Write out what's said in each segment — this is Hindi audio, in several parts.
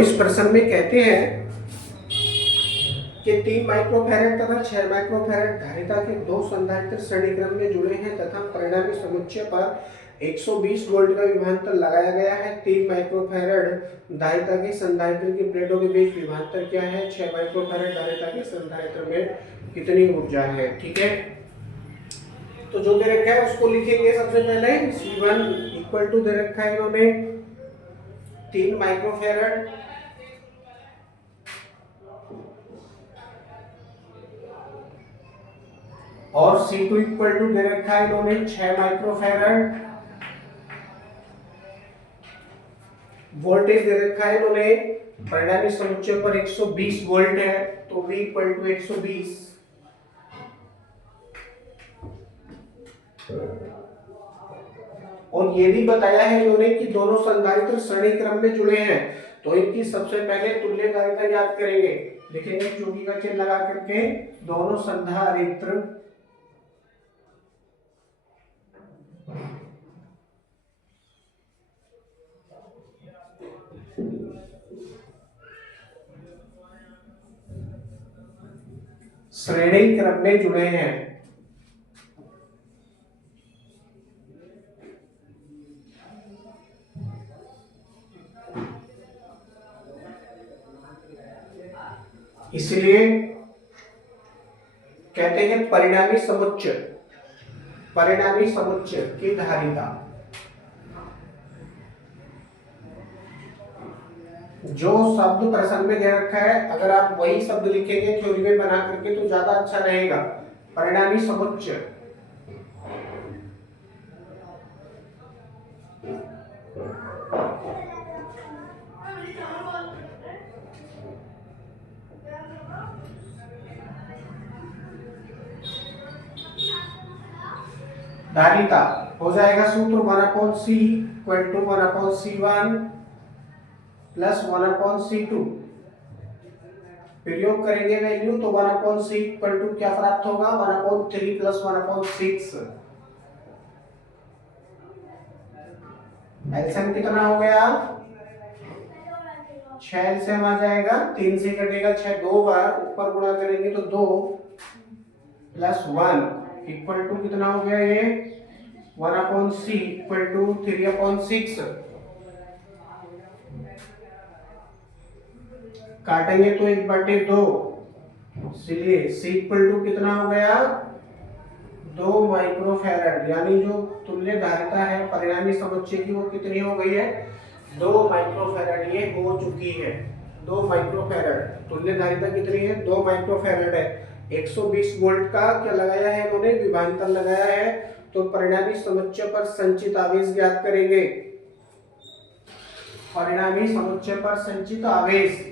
इस प्रश्न में कहते हैं कि 3 माइक्रोफैरड तथा 6 माइक्रोफैरड धारिता के दो संधारित्र श्रेणी क्रम में जुड़े हैं तथा परिणामी समुच्चय पर 120 वोल्ट का विभवांतर लगाया गया है। 3 माइक्रोफैरड धारिता के संधारित्र की प्लेटों के बीच विभवांतर क्या है? 6 माइक्रोफैरड धारिता के संधारित्र में कितनी ऊर्जा है? ठीक है, तो जो दे रखा है उसको लिखेंगे। सबसे पहले C1 इक्वल टू दे रखा है इन्होंने 3 माइक्रोफैरड और C2 इक्वल टू दे रखा है इन्होंने 6 माइक्रोफैरड। वोल्टेज दे रखा है इन्होंने परिणामी समुच्चय पर 120 वोल्ट है, तो V इक्वल टू 120। और ये भी बताया है इन्होंने कि दोनों संधारित्र श्रेणी क्रम में जुड़े हैं, तो इनकी सबसे पहले तुल्यकालिता याद करेंगे। लिखेंगे चौकी का चिन्ह लगा करके दोनों संधारित्र श्रेणी क्रम में जुड़े हैं। इसलिए कहते हैं परिणामी समुच्चय की धारिता जो शब्द प्रश्न में दे रखा है, अगर आप वही शब्द लिखेंगे थ्योरी में बना करके तो ज्यादा अच्छा रहेगा। परिणामी समुच्चय धारिता हो जाएगा सूत्र 1/c equal to 1/c1 plus 1/c2। प्रयोग करेंगे वैल्यू तो 1/c इक्वल टू क्या प्राप्त होगा? 1/3 प्लस 1/6। एलसीएम कितना हो गया? 6 एलसीएम आ जाएगा, 3 से कटेगा 6 दो बार, ऊपर गुणा करेंगे तो 2 प्लस 1 इक्वल टू कितना हो गया? ये 1/c इक्वल टू 3/6। काटेंगे तो 1/2, इसलिए c इक्वल टू कितना हो गया? 2 माइक्रोफैरड। यानी जो तुल्य धारिता है परिणामी समुच्चय की वो कितनी हो गई है? 2 माइक्रोफैरड ये हो चुकी है। 2 माइक्रोफैरड तुल्य धारिता कितनी है? 2 माइक्रोफैरड है। 120 वोल्ट का क्या लगाया है इन्होंने? विभवांतर लगाया है। तो परिणामी समुच्चय पर संचित आवेश ज्ञात करेंगे। परिणामी समुच्चय पर संचित आवेश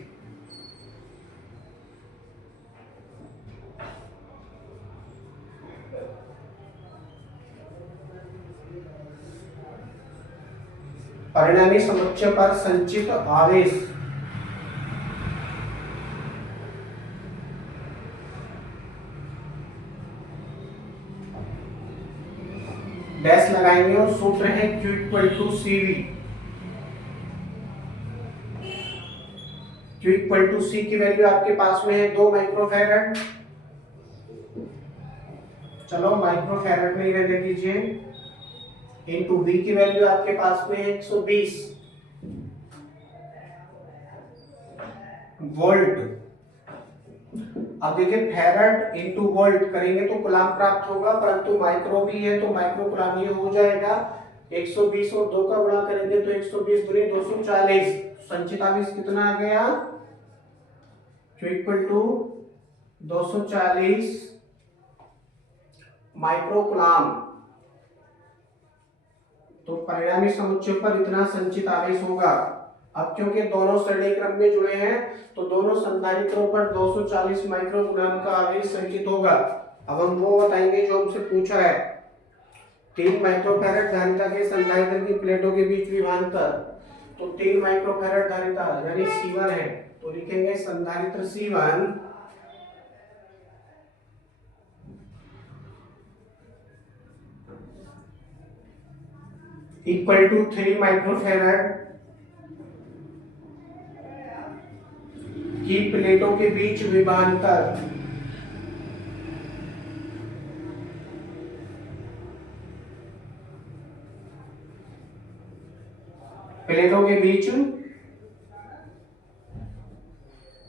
परिणामी समुच्चय पर संचित आवेश डैश लगाएंगे और सूत्र है Q equal to CV। Q equal to C की वैल्यू आपके पास में है 2 माइक्रोफैरड। चलो माइक्रोफैरड में ही रहने दीजिए। इनटू V की वैल्यू आपके पास में है 120 वोल्ट। अब देखिए फैरड इनटू वोल्ट करेंगे तो कूलाम प्राप्त होगा, परंतु माइक्रो भी है तो माइक्रो कूलाम ये हो जाएगा। 120 और 2 का गुणा करेंगे तो 120 दूनी 240। संचित आवेश कितना आ गया? Q equal to 240 micro coulomb. तो परिणामी समुच्चय पर इतना संचित आवेश होगा। अब क्योंकि दोनों श्रेणी क्रम में जुड़े हैं तो दोनों संधारित्रों पर 240 माइक्रो कूलाम का आवेश संचित होगा। अब हम वो बताएंगे जो हमसे पूछा है। 3 माइक्रोफैरड धारिता के संधारित्र की प्लेटों के बीच विभवांतर, तो 3 माइक्रोफैरड धारिता यानी C1 है, तो लिखेंगे संधारित्र C1 इक्वल टू 3 माइक्रोफैरड कि प्लेटों के बीच विभवांतर प्लेटों के बीच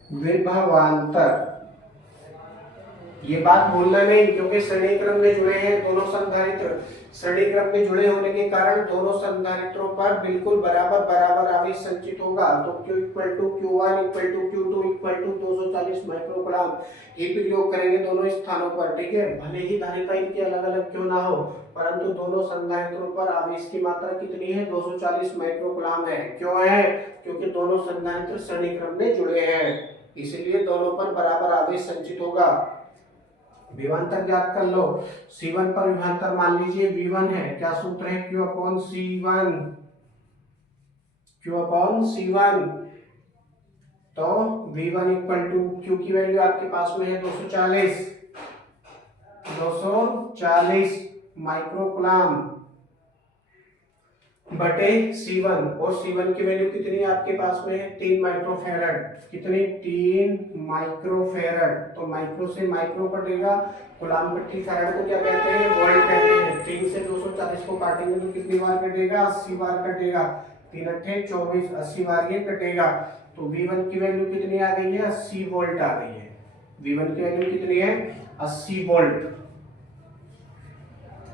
विभवांतर, ये बात भूलना नहीं, क्योंकि श्रेणी क्रम में जुड़े हैं दोनों संधारित्र। श्रेणी क्रम में जुड़े होने के कारण दोनों संधारित्रों पर बिल्कुल बराबर बराबर आवेश संचित होगा। तो Q equal to Q1 equal to Q2 equal to 240 microcoulomb ही प्रयोग करेंगे दोनों स्थानों पर। ठीक है, भले ही धारिता इनकी अलग अलग क्यों ना हो, परंतु दोनों संधारित्रों पर आवेश की मात्रा कितनी है? 240 माइक्रोकूलम है। क्यों है? क्योंकि दोनों संधारित्र श्रेणी क्रम में जुड़े हैं, इसलिए दोनों पर बराबर आवेश संचित होगा। विभवांतर ज्ञात कर लो। C1 पर विभवांतर मान लीजिए V1 है। क्या सूत्र है? Q upon C1। Q upon C1। तो V1 इक्वल टू Q की वैल्यू आपके पास में है 240 माइक्रोकूलम बटे C1, और C1 की वैल्यू कितनी है आपके पास में? 3 माइक्रोफैरड। कितनी? 3 माइक्रोफैरड। तो माइक्रो से माइक्रो कटेगा, कूलम प्रति फैरड को क्या कहते हैं? वोल्ट कहते हैं। 3 से 240 को काटेंगे तो कितनी बार कटेगा? 80 बार कटेगा। 3 अट्ठे 24, 80 बार ये कटेगा। तो V1 की वैल्यू कितनी आ गई है? 80 वोल्ट आ गई है। V1 की वैल्यू कितनी है? 80 वोल्ट।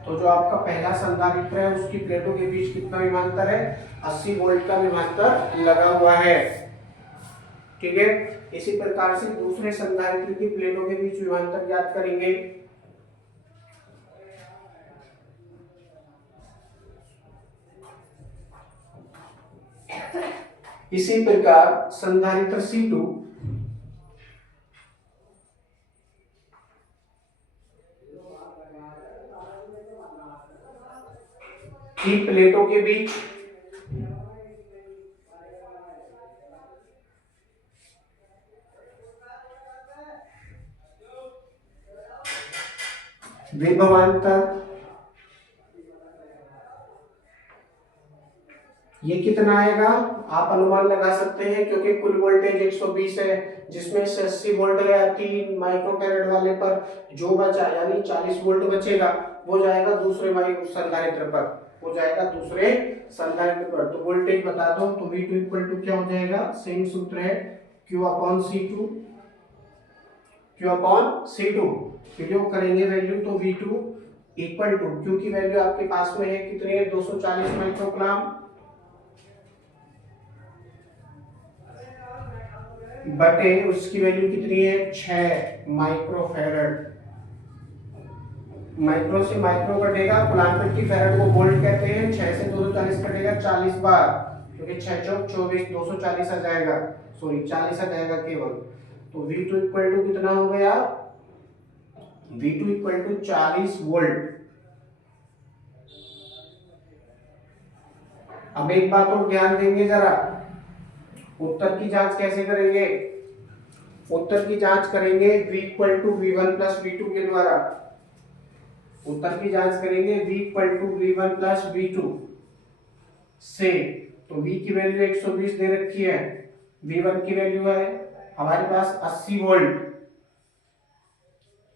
तो जो आपका पहला संधारित्र है उसकी प्लेटों के बीच कितना विभवांतर है? 80 वोल्ट का विभवांतर लगा हुआ है। ठीक है, इसी प्रकार से दूसरे संधारित्र की प्लेटों के बीच विभवांतर ज्ञात करेंगे। इसी प्रकार संधारित्र C2 की प्लेटों के बीच विभवांतर ये कितना आएगा? आप अनुमान लगा सकते हैं, क्योंकि कुल वोल्टेज 120 है, जिसमें से 80 वोल्ट गया 3 माइक्रोफैरड वाले पर, जो बचा यानी 40 वोल्ट बचेगा वो जाएगा दूसरे संधारित्र पर, वो जाएगा दूसरे संधारित्र पर। तो वोल्टेज बता दो। तो V2 इक्वल टू क्या हो जाएगा? सेम सूत्र है, Q upon C2। Q upon C2 प्रयोग करेंगे वैल्यू, तो V2 इक्वल टू Q की वैल्यू आपके पास में है कितनी है? 240 माइक्रोकूलम बटे उसकी वैल्यू कितनी है? 6 माइक्रोफैरड। माइक्रो से माइक्रो कटेगा, कूलम प्रति फैरड को वोल्ट कहते हैं। 6 से 240 कटेगा 40 बार, क्योंकि 6 चौक 24, 240 आ जाएगा, सॉरी 40 आ जाएगा केवल। तो V2 इक्वल टू कितना हो गया? V2 equal to 40 volt. अब एक बात और ध्यान देंगे जरा, उत्तर की जांच कैसे करेंगे? उत्तर की जांच करेंगे V equal to V1 plus V2 के द्वारा। उत्तर की जांच करेंगे V equal to V1 plus V2 से। तो V की वैल्यू 120 दे रखी है, V1 की वैल्यू है हमारे पास 80 वोल्ट,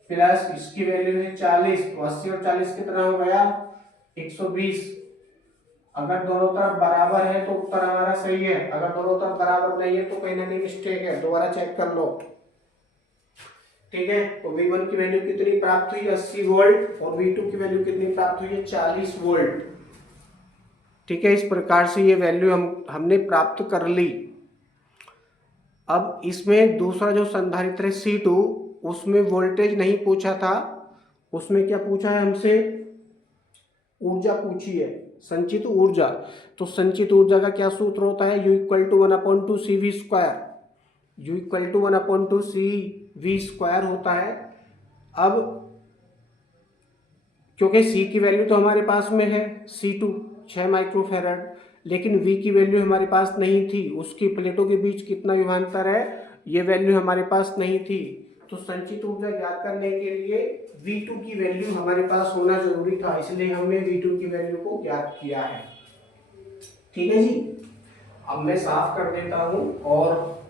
प्लस इसकी वैल्यू है 40। तो 80 और 40 कितना हो गया? 120। अगर दोनों तरफ बराबर है तो उत्तर हमारा सही है, अगर दोनों तरफ बराबर नहीं है तो कहीं ना कहीं मिस्टेक है, दोबारा चेक कर लो। ठीक है, तो V1 की वैल्यू कितनी प्राप्त हुई? 80 वोल्ट, और V2 की वैल्यू कितनी प्राप्त हुई है? 40 वोल्ट। ठीक है, इस प्रकार से ये वैल्यू हमने प्राप्त कर ली। अब इसमें दूसरा जो संधारित्र है C2, उसमें वोल्टेज नहीं पूछा था, उसमें क्या पूछा है हमसे? ऊर्जा पूछी है, संचित ऊर्जा। तो संचित ऊर्जा का क्या सूत्र होता है? U equal to 1/2 CV square. U equal to 1/2 CV square होता है। अब क्योंकि C की वैल्यू तो हमारे पास में है C2 6 माइक्रोफैरड, लेकिन V की वैल्यू हमारे पास नहीं थी, उसकी प्लेटों के बीच कितना विभवांतर है ये वैल्यू हमारे पास नहीं थी। तो संचित ऊर्जा ज्ञात करने के लिए V2 की वैल्यू हमारे पास होना जरूरी था, इसलिए हमने V2 की वैल्यू को ज्ञात किया है। ठीक है जी, अब मैं साफ कर देता हूं और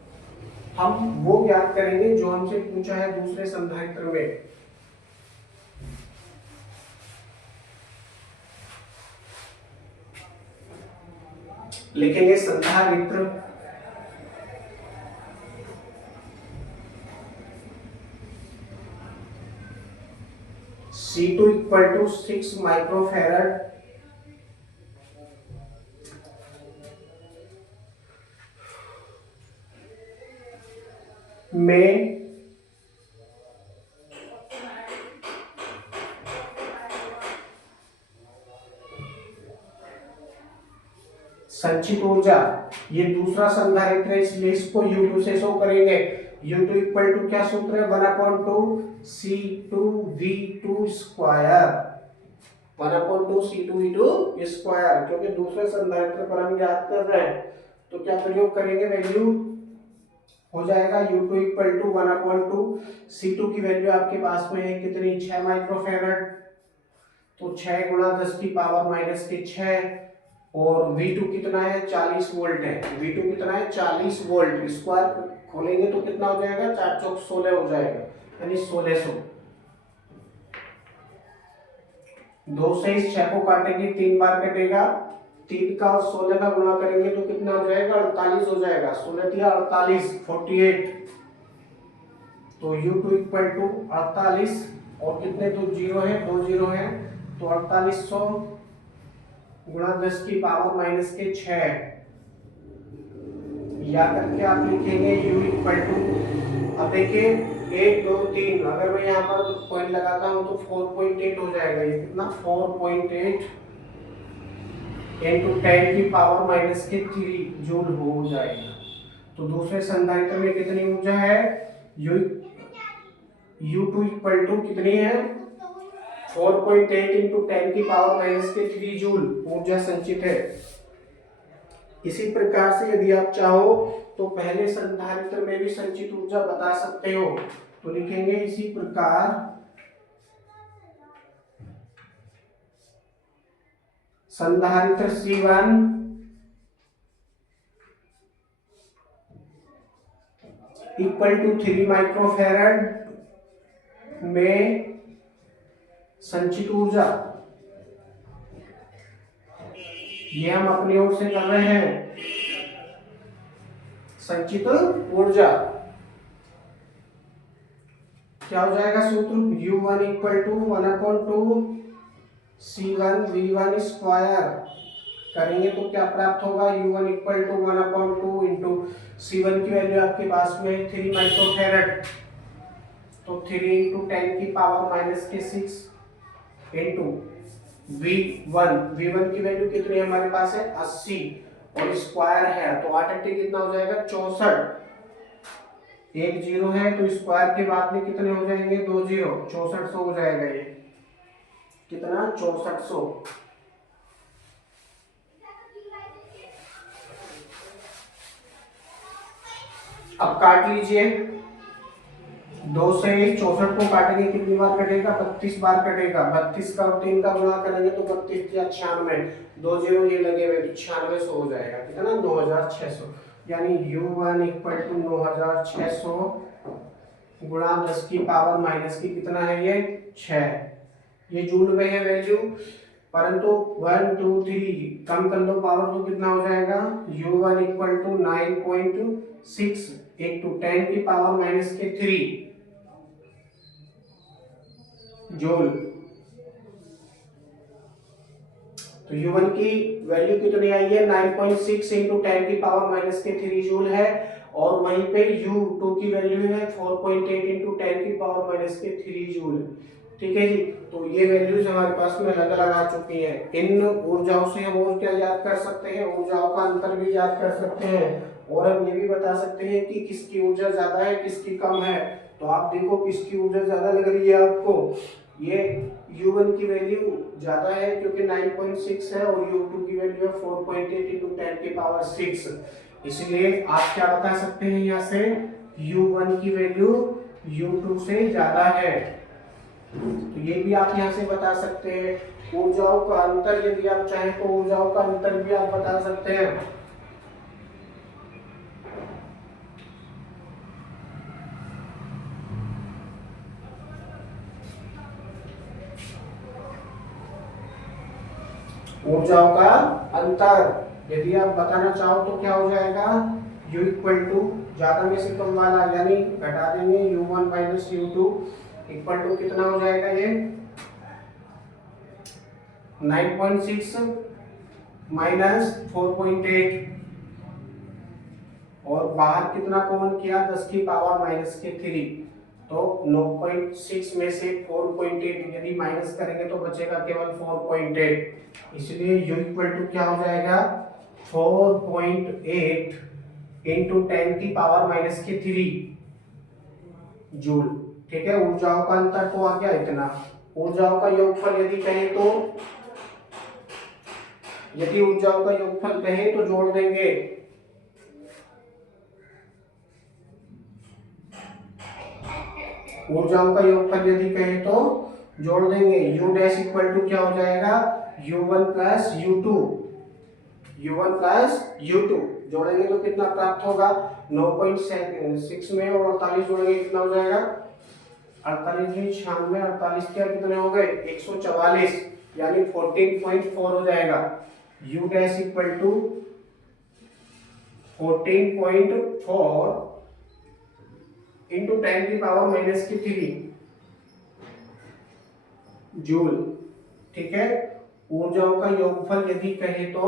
हम वो ज्ञात करेंगे जो हमसे पूछा है दूसरे संधारित्र में। लिखेंगे संधारित्र C2 इक्वल टू 6 माइक्रोफैरड में संचित ऊर्जा, ये दूसरा संधारित्र है इसलिए इसको U2 से शो करेंगे। U2 इक्वल टू क्या सूत्र है 1/2 C2V2 स्क्वायर, 1/2 C2V2 स्क्वायर, क्योंकि दूसरे संधारित्र पर हम याद कर रहे हैं तो क्या प्रयोग करेंगे, वैल्यू हो जाएगा U2 इक्वल टू 1/2 C2 की वैल्यू आपके पास में है कितनी 6 माइक्रोफैरड, तो 6 गुणा 10 की पावर माइनस के 6 और V2 कितना है 40 वोल्ट है, V2 कितना है 40 वोल्ट, स्क्वायर खोलेंगे तो कितना हो जाएगा 4 चौक 16 हो जाएगा, यानी 1600। 2 से इस 6 को काटेंगे 3 बार कटेगा, 3 का और 16 का गुणा करेंगे तो कितना हो जाएगा 48 हो जाएगा, 16 दिया 48 48, तो U2 इक्वल टू 48 और कितने तो जीरो है 2 जीरो है तो 4800 गुणा 10 की पावर माइनस के 6, या करके आप लिखेंगे U इक्वल टू, अब देखिए 1 2 3, अगर मैं यहाँ पर पॉइंट लगाता हूँ तो 4.8 हो जाएगा, ये कितना 4.8 इंटू 10 की पावर माइनस के 3 जूल हो जाएगा। तो दूसरे संधारित्र में कितनी ऊर्जा है U2 इक्वल टू कितनी है 4.8 इंटू 10 की पावर माइनस के 3 जूल ऊर्जा संचित है। इसी प्रकार से यदि आप चाहो तो पहले संधारित्र में भी संचित ऊर्जा बता सकते हो, तो लिखेंगे इसी प्रकार संधारित्र C1 इक्वल टू 3 माइक्रोफैरड में संचित ऊर्जा, ये हम अपनी ओर से कर रहे हैं, संचित ऊर्जा क्या हो जाएगा सूत्र U1 equal to 1/2 C1V1 square, करेंगे तो क्या प्राप्त होगा U1 equal to 1/2 into C1 की वैल्यू आपके पास में 3 माइक्रोफैरड, तो 3 इंटू 10 की पावर माइनस के 6 इंटू V1 की वैल्यू कितनी है हमारे पास है 80 और स्क्वायर है तो 8 कितना हो जाएगा 64, एक जीरो है तो स्क्वायर के बाद में कितने हो जाएंगे 2 जीरो, 6400 हो जाएगा, ये कितना 6400। अब काट लीजिए, 2 से 64 को काटेंगे कितनी बार कटेगा 32 बार कटेगा, 32 का और 3 का गुणा करेंगे तो 32 या 96, 2 जीरो ये लगे हुए तो 9600 हो जाएगा, कितना 9600, यानी U1 इक्वल टू 9600 गुणा 10 की पावर माइनस की कितना है ये 6, ये जूल में है वैल्यू, परंतु 1 2 3 कम कर लो पावर तो कितना हो जाएगा U1 इक्वल टू 9.6 इंटू 10 की पावर माइनस के 3 जूल। तो U1 की वैल्यू कितनी आई है 9.6 इंटू 10 की पावर माइनस के 3 जूल है, और वहीं पे U2 की वैल्यू है 4.8 इंटू 10 की पावर माइनस के 3 जूल। ठीक है जी, तो ये वैल्यूज हमारे पास में अलग अलग आ चुकी हैं। इन ऊर्जाओं से हम और क्या याद कर सकते हैं, ऊर्जाओं का अंतर भी याद कर सकते हैं, और हम ये भी बता सकते हैं कि किसकी ऊर्जा ज्यादा है किसकी कम है। तो आप देखो किसकी ऊर्जा ज्यादा लग रही है आपको, ये U1 की वैल्यू ज्यादा है क्योंकि 9.6 है, और U2 की वैल्यू है 4.8 इंटू 10 की पावर 6, इसलिए आप क्या बता सकते हैं यहाँ से U1 की वैल्यू U2 से ज्यादा है। तो ये भी आप यहाँ से बता सकते हैं। ऊर्जाओं का अंतर यदि आप चाहें तो ऊर्जाओं का अंतर भी आप बता सकते हैं। ऊर्जाओं का अंतर यदि आप बताना चाहो तो क्या हो जाएगा, U इक्वल टू ज्यादा में से कम वाला यानी घटा देंगे U1 minus U2 equal to कितना हो जाएगा ये 9.6 माइनस 4.8 और बाहर कितना कॉमन किया 10 की पावर माइनस के 3 तो 9.6 में से 4.8 यदि माइनस करेंगे तो बचेगा केवल 4.8 इसलिए U इक्वल टू क्या हो जाएगा 4.8 इंटू 10 की पावर माइनस के 3 जूल। ठीक है, ऊर्जाओं का अंतर तो आ गया इतना। ऊर्जाओं का योगफल यदि कहें तो जोड़ देंगे ऊर्जाओं का योगफल यदि कहें तो जोड़ देंगे U डैश इक्वल टू क्या हो जाएगा U1 प्लस U2 जोड़ेंगे तो कितना प्राप्त होगा 9.6 में और 48 जोड़ेंगे कितना हो जाएगा 48 96 48 क्या कितने हो गए 144 यानी 14.4 हो जाएगा। U dash equal to 14.4 into 10 की पावर माइनस की 3 जूल। ठीक है, ऊर्जाओं का योगफल यदि कहे तो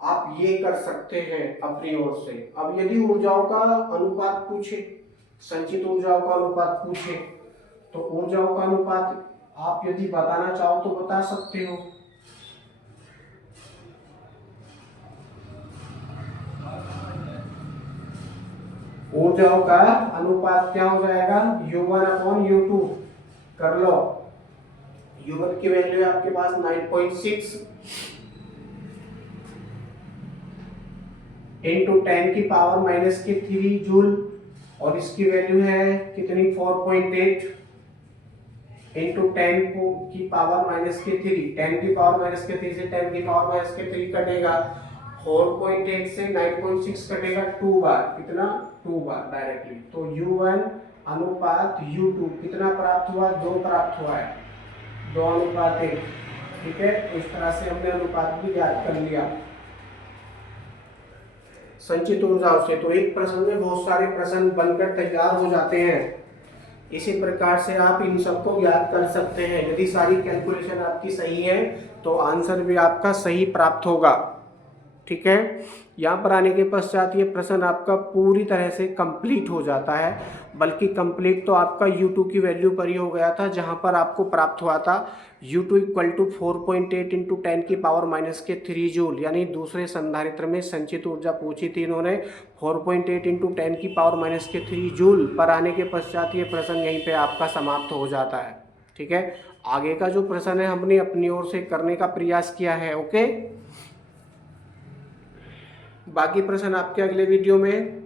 आप ये कर सकते हैं अपनी ओर से। अब यदि ऊर्जाओं का अनुपात पूछे, संचित ऊर्जाओं का अनुपात पूछे तो ऊर्जाओं का अनुपात आप यदि बताना चाहो तो बता सकते हो। ऊर्जाओं का अनुपात क्या हो जाएगा U1 अपॉन U2 कर लो। U1 की वैल्यू है आपके पास 9.6 इंटू 10 की पावर माइनस के 3 जूल और इसकी वैल्यू है कितनी 4.8 इंटू 10 की पावर माइनस के 3 10 की पावर माइनस के 3 से 10 की पावर माइनस के 3 कटेगा 4.8 से 9.6 कटेगा 2 बार कितना 2 बार डायरेक्टली तो U1 अनुपात U2 कितना प्राप्त हुआ 2 प्राप्त हुआ है 2 अनुपात 1। ठीक है, इस तरह से हमने अनुपात भी याद कर लिया संचित ऊर्जाओं से। तो एक प्रश्न में बहुत सारे प्रश्न बनकर तैयार हो जाते हैं। इसी प्रकार से आप इन सबको याद कर सकते हैं। यदि सारी कैलकुलेशन आपकी सही है तो आंसर भी आपका सही प्राप्त होगा। ठीक है, यहाँ पर आने के पश्चात ये प्रश्न आपका पूरी तरह से कंप्लीट हो जाता है, बल्कि कंप्लीट तो आपका U2 की वैल्यू पर ही हो गया था जहाँ पर आपको प्राप्त हुआ था U2 इक्वल टू 4.8 इंटू 10 की पावर माइनस के 3 जूल, यानी दूसरे संधारित्र में संचित ऊर्जा पूछी थी इन्होंने 4.8 इंटू 10 की पावर माइनस के 3 जूल पर आने के पश्चात ये प्रश्न यहीं पे आपका समाप्त हो जाता है। ठीक है, आगे का जो प्रश्न है हमने अपनी ओर से करने का प्रयास किया है। ओके, बाकी प्रश्न आपके अगले वीडियो में